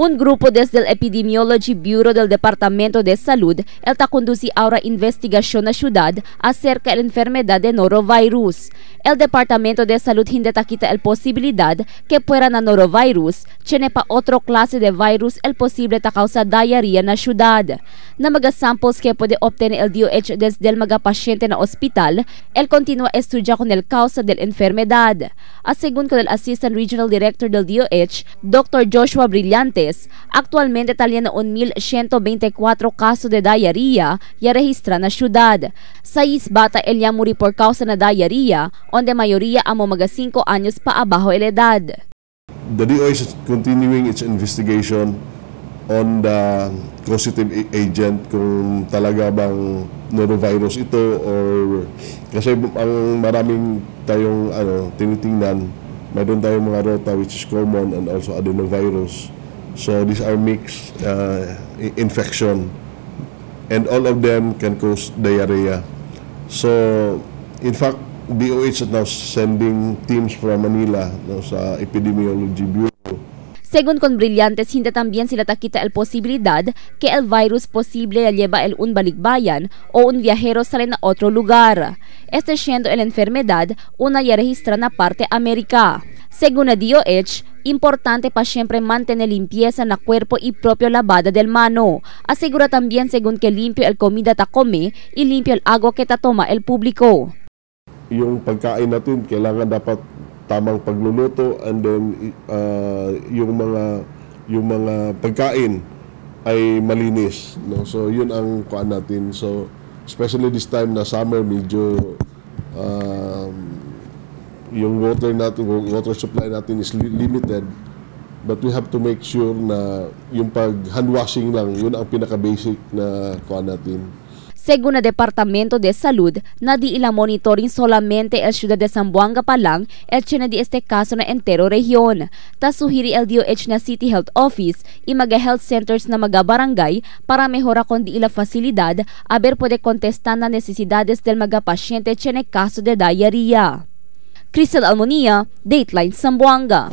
Un grupo desde el Epidemiology Bureau del Departamento de Salud está conduce ahora investigación na ciudad acerca de la enfermedad de norovirus. El Departamento de Salud hindi takita el posibilidad que pueda na norovirus, tiene pa otro clase de virus el posible ta causa diarrhea na ciudad. Na mga samples que puede obtener el DOH desde el mga pasyente na hospital, el continúa estudia con el causa del enfermedad. Según con el Assistant Regional Director del DOH, Dr. Joshua Brillantes, actualmente talya na 1,124 casos de diarrhea ya registra na syudad. 6 bata el ya muri por causa na diarrhea, onde mayoría amo mga 5 años pa abajo el edad. The DOH is continuing its investigation on the causative agent, kung talaga bang norovirus ito or kasi ang maraming tayong tinitingnan, mayroon tayong mga rota which is common and also adenovirus. So these are mixed infection and all of them can cause diarrhea. So in fact, DOH is now sending teams from Manila sa Epidemiology Bureau. Según con Brillantes, hindi también sila takita el posibilidad que el virus posible la lleva el un balikbayan o un viajero sale na otro lugar. Siendo el enfermedad una ya registra na parte Amerika. Según la DOH, importante pa siempre mantener limpieza na cuerpo y propio lavada del mano. Asegura también según que limpio el comida ta come y limpio el agua que ta toma el público. Yung pagkain natin kailangan dapat tamang pagluluto, and then yung mga pagkain ay malinis, no? So yun ang kuan natin. So especially this time na summer, medyo yung water supply natin is limited, but we have to make sure na yung pag hand washing lang, yun ang pinaka basic na kuan natin. Según el Departamento de Salud, nadie ila monitoring solamente el ciudad de Zamboanga pa lang, el china di este caso na entero rehiyon. Ta suhiri el DOH na City Health Office y mga health centers na mga barangay para mejora con di ila facilidad haber puede contestar na necesidades del mga pasyente chene caso de diarrhea. Crisel Almonia, Dateline Zamboanga.